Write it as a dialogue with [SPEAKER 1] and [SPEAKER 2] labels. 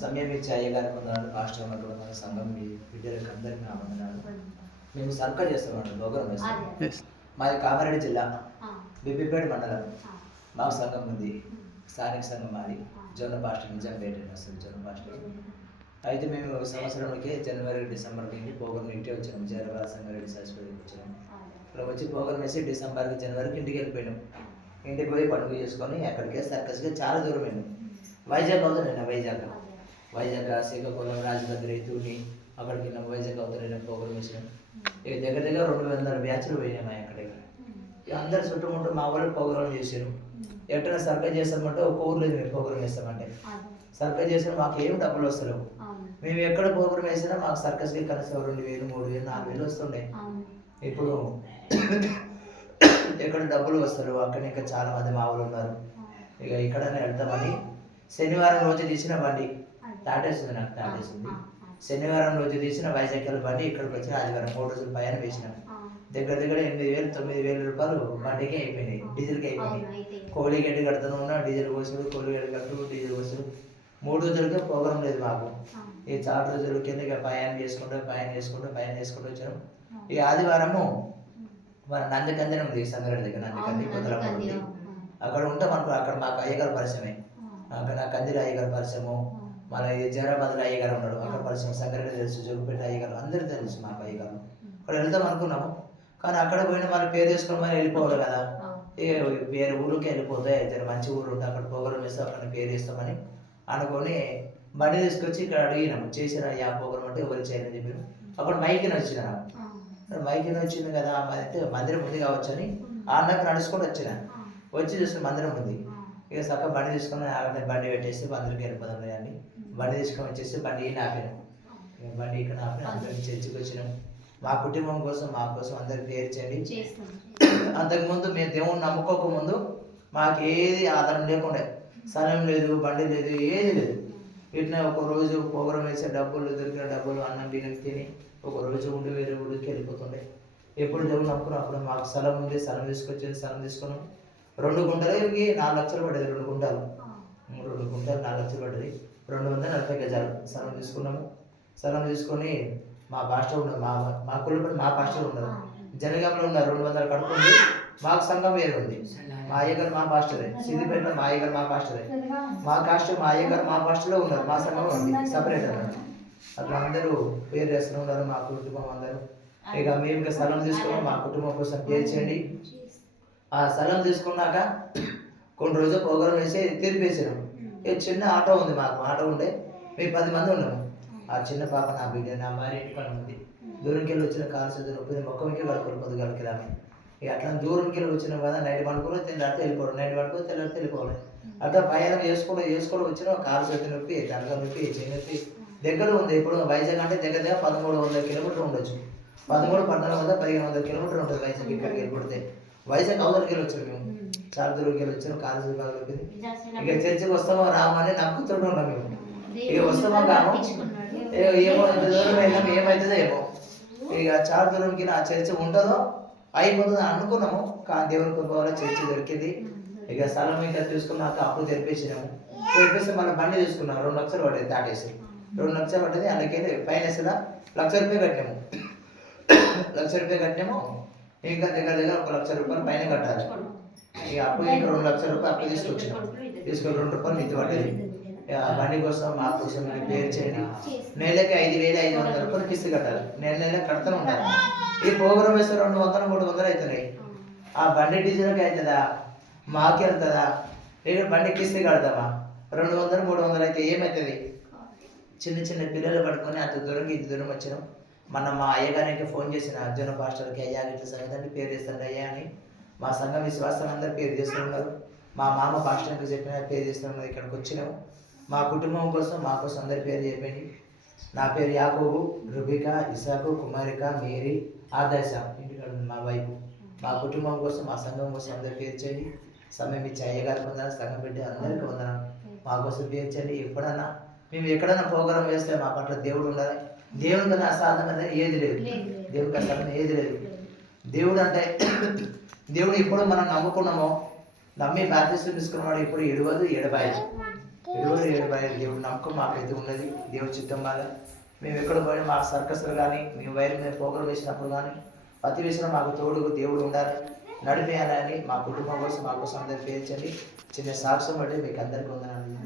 [SPEAKER 1] సమయం ఇచ్చి అయ్యగారి వందనాలు పాస్టర్ ఉన్నటువంటి వందనాలు సంఘం మీ బిడ్డలకు అందరికీ నా వందనాలు. మేము సర్కల్ వేస్తాం
[SPEAKER 2] అదే
[SPEAKER 1] మాది కామారెడ్డి జిల్లా బిబ్బిపేట మండలం. మాకు సంఘం ఉంది స్థానిక సంఘం మాది. జొన్న పాస్టర్ నిజాంపేట వస్తుంది జొన్న పాస్టర్. అయితే మేము సంవత్సరంకి జనవరి డిసెంబర్కి ఇంటి పోగొని ఇంటి వచ్చాము జయరాజ సంగారెడ్డి సరస్వతికి వచ్చాము. ఇక్కడ వచ్చి పోగొని వేసి డిసెంబర్కి జనవరికి ఇంటికి వెళ్ళిపోయినాం. ఇంటికి పోయి పండుగ చేసుకొని అక్కడికి సర్కస్గా చాలా దూరం వెళ్ళాం వైజాగ్. అవుతుంది వైజాగ్. వైజాగ్ శ్రీకాకుళం రాజమండ్రి తూని అక్కడికి వెళ్ళాం. వైజాగ్ అవుతుంది పోగొని వేసినాం ఇక దగ్గర దగ్గర రెండు వందల బ్యాచ్లు పోయినాయి మా అక్కడికి. ఇక అందరు చుట్టుముట్టు మా వాళ్ళు ప్రోగ్రాం చేసారు ఎట్లా సర్కస్ చేస్తామంటే ఒక ఊరు లేదు మేము ప్రోగ్రాం చేస్తామంటే.
[SPEAKER 2] అదే.
[SPEAKER 1] సర్కస్ చేసిన మాకు ఏం డబ్బులు వస్తలేవు. మేము ఎక్కడ ప్రోగ్రాం వేసినా మాకు సర్కస్కి కనీసం రెండు వేలు మూడు వేలు నాలుగు వేలు వస్తుండే. ఇప్పుడు ఎక్కడ డబ్బులు వస్తారు? అక్కడ ఇంకా చాలా మంది మావులు ఉన్నారు. ఇక ఇక్కడనే వెళ్తామని శనివారం రోజు తీసిన బండి. తాటేసింది నాకు తాటేసింది. శనివారం రోజు తీసిన వైజాగ్ బండి ఇక్కడికి వచ్చిన ఆదివారం మూడు రోజులు పైన వేసిన. దగ్గర దగ్గర ఎనిమిది వేలు తొమ్మిది వేల రూపాయలు బండికి అయిపోయినాయి డీజిల్కి అయిపోయినాయి.
[SPEAKER 2] అవును
[SPEAKER 1] గడ్డి కడుతూనే ఉన్నా డీజిల్ పోసుడు కోలి గడ్డి కట్టు డీజిల్ పోసుడు మూడు రోజులకే ప్రోగ్రాం లేదు మాకు. ఈ చాలా రోజుల కింద ఇక పయానం చేసుకుంటూ పయానం చేసుకుంటూ పయానం చేసుకుంటూ వచ్చాము ఈ ఆదివారము మన నందికందిన ఉంది సంగారెడ్డి దగ్గర నందికంది కొత్తలమ్మ ఉంది. అక్కడ ఉంటాం అనుకో అక్కడ మాకు అయ్యగారు పరిచయమే. అక్కడ కందిరి అయ్యగారు పరిచయము మన జరాబాద్లో అయ్యగారు ఉన్నాడు అక్కడ పరిచయం సంగారెడ్డి తెలుసు జోగిపేట అయ్యగారు అందరూ తెలుసు మాకు అయ్యగారు. అక్కడ వెళ్దాం అనుకున్నాము. కానీ అక్కడ పోయిన మన పేరు చేసుకుని మనం వెళ్ళిపోవాలి కదా. ఇక వేరే ఊరికి వెళ్ళిపోతే జర మంచి ఊరు ఉంటే అక్కడ ప్రోగ్రాం వేస్తే అక్కడ పేరు చేస్తామని అనుకొని బండి తీసుకొచ్చి ఇక్కడ అడిగినాము. చేసిన యా ప్రోగ్రాం అంటే ఎవరు చేయాలని చెప్పారు అప్పుడు మైకి వచ్చిన మైకి వచ్చింది కదా అంటే మందిరం ఉంది కావచ్చు అని ఆడినాక నడుచుకొని వచ్చిన. వచ్చి చూసిన మందిరం ఉంది. ఇక చక్కగా బండి తీసుకొని ఆగనే బండి పెట్టేసి మందిరికి వెళ్ళిపోదాం అని. బండి తీసుకొని వచ్చేసి బండి ఇక బండి ఇక్కడ ఆపిన అందరం చర్చికి వచ్చినాం. మా కుటుంబం కోసం మా కోసం అందరికి పేరు చేయండి.
[SPEAKER 2] చేస్తాం.
[SPEAKER 1] అంతకుముందు మేము దేవుణ్ణి నమ్ముకోక ముందు మాకు ఏది ఆధారం లేకుండే. స్థలం లేదు బండి లేదు ఏది లేదు. ఇట్లా ఒక రోజు ప్రోగ్రాం వేసే డబ్బులు దొరికిన డబ్బులు అన్నం బియ్యం తిని ఒక రోజు ఉండి వేరే ఊరికి వెళ్ళిపోతుండే. ఎప్పుడు దేవుడు నమ్ముకున్నాం అప్పుడు మాకు స్థలం ఉంది స్థలం తీసుకొచ్చేది స్థలం తీసుకున్నాం. రెండు గుంటలు ఇవి నాలుగు లక్షలు పడేది రెండు గుంటలు. రెండు గుంటలు నాలుగు లక్షలు పడ్డది రెండు వందల నలభై గజాలు స్థలం తీసుకున్నాము. స్థలం తీసుకొని మా పాస్టర్ ఉన్నారు మా మా కుటుంబం మా పాస్టర్ ఉన్నారు జనగాంలో ఉన్నారు రెండు వందల కడుపు మాకు సంఘం వేరు ఉంది. మా అయ్యగారు మా పాస్టరే. సిద్దిపేటలో మా అయ్యగారు మా పాస్టరే. మా కాస్ట్ మా అయ్యగారు మా పాస్టర్లో ఉన్నారు. మా సంఘం ఉంది. సపరేట్ అన్నమాట అట్లా అందరూ పేరు చేస్తూ ఉన్నారు మా కుటుంబం అందరూ. ఇక మేము ఇక స్థలం తీసుకున్నాం. మా కుటుంబం కోసం పేరు చేయండి ఆ స్థలం తీసుకున్నాక కొన్ని రోజులు ప్రోగ్రాం వేసి తీర్పేసాను. ఇక చిన్న ఆటో ఉంది మాకు. ఆటో ఉండే. మేము పది మంది ఉన్నాము. ఆ చిన్న పాప నా బిడ్డ నా భార్య ఇంటి పని ఉంది. దూరంకి వెళ్ళి వచ్చిన కాలు చేతులు నొప్పి మొక్కకి పొద్దుగలకి రామే. ఇక అట్లా దూరంకి వెళ్ళి వచ్చినాం కదా నైట్ పడుకోరు తెల్లారితే వెళ్ళిపోవడం నైట్ పడుకో తెల్లారితే వెళ్ళిపోవాలి. అట్లా ప్రయాణం చేసుకోవడం చేసుకోవడం వచ్చిన కాలు చేతి నొప్పి తనక నొప్పి చెయ్యి నొప్పి. దగ్గర ఉంది ఇప్పుడు వైజాగ్ అంటే దగ్గర దగ్గర పదమూడు వందల కిలోమీటర్ ఉండొచ్చు. పదమూడు పద్నాలుగు వందల పదిహేను వందల కిలోమీటర్ ఉంటుంది వైజాగ్ ఇక్కడికి వెళ్ళిపోతే. వైజాగ్ అవతలకి వెళ్ళి వచ్చాము మేము. చాలా దూరంకి వెళ్ళి వచ్చాము కాలు చేతి బాగా నొప్పింది. ఇక చర్చికి వస్తామో రామని నమ్ముతుంటూ ఉన్నాం మేము. ఇక వస్తామో కాము ఏమో ఎంత దూరం వెళ్ళాము ఏమవుతుందో ఏమో. ఇక చాలా దూరంకి నా చర్చ ఉంటుందో అయిపోతుంది అనుకున్నాము కానీ దేవుని కృప వల్ల చర్చ దొరికింది. ఇక స్థలం ఇంకా చూసుకున్నాక అప్పుడు తెరిపేసినాము తెరిపేస్తే మన బండి తీసుకున్నాం రెండు లక్షలు పడేది దాటేసి రెండు లక్షలు పడ్డది పైన ఫైనాన్స్ లక్ష రూపాయలు కట్టినాము. లక్ష రూపాయలు కట్టినాము. ఇంకా దగ్గర దగ్గర ఒక లక్ష రూపాయలు పైన కట్టాలి. ఇక అప్పు ఇంకా రెండు లక్షల రూపాయలు అప్పు తీసుకొచ్చినాం. తీసుకొని రెండు రూపాయలు మిత్తి పడ్డది. ఇక బండి కోసం మా కోసం పేరు చేయండి నెలకి ఐదు వేల ఐదు వందల రూపాయలు కిస్తీ కట్టాలి. నెల నెల కడుతూనే ఉండాలి. ఈ ప్రోగ్రామ్ వేస్తే రెండు వందలు మూడు వందలు అవుతున్నాయి ఆ బండి డీజిల్కి అవుతుందా? మాకి వెళ్తుందా? లేదా బండి కిస్తీ కడతామా? రెండు వందలు మూడు వందలు అయితే ఏమవుతుంది చిన్న చిన్న పిల్లలు పడుకొని అంత దూరం ఇంత దూరం వచ్చినాం. మన మా అయ్యగారికి ఫోన్ చేసిన అర్జున పాస్టర్కి అయ్యా ఇట్లా సంగతి పేరు చేస్తాడు అయ్యా అని. మా సంఘం విశ్వాసం అందరూ పేరు చేస్తున్నారు మా మామ పాస్టర్కి చెప్పిన పేరు చేస్తున్నారు ఇక్కడికి వచ్చినాము మా కుటుంబం కోసం మా కోసం అందరి పేరు చెప్పండి. నా పేరు యాకోబు రుబిక ఇసాకు కుమారిక మేరీ ఆదర్శ ఇంటికాడ మా వైపు. మా కుటుంబం కోసం మా సంఘం కోసం అందరు పేర్చండి సమయం ఇచ్చి అయ్యగారికి వందనాలు సంఘం పెట్టి అందరికీ వందనాలు. మా కోసం పేర్చండి ఎప్పుడన్నా మేము ఎక్కడైనా ప్రోగ్రాం వేస్తే మా పట్ల దేవుడు ఉండాలి. దేవుని కన్నా అసాధ్యమైనది ఏది లేదు. దేవుడికి అసాధన ఏది లేదు. దేవుడు అంటే దేవుడు ఎప్పుడు మనం నమ్ముకున్నామో నమ్మి బాధ్యత తీసుకున్నవాడు ఇప్పుడు ఎడవదు ఎడబాయదు రోజు ఇరవై ఐదు దేవుడు నమ్మకం మాకైతే ఉన్నది. దేవుడి చిత్తం వల్ల మేము ఎక్కడ పోయినా మా సర్కస్లు కానీ మేము వైర్ మీద పోగలు వేసినప్పుడు కానీ ప్రతి విషయంలో మాకు తోడు దేవుడు ఉండాలి. నడిపేయాలని మా కుటుంబం కోసం మా కోసం అందరు పేర్చండి చిన్న సాక్ష్యం బట్టి మీకు అందరికీ ఉందని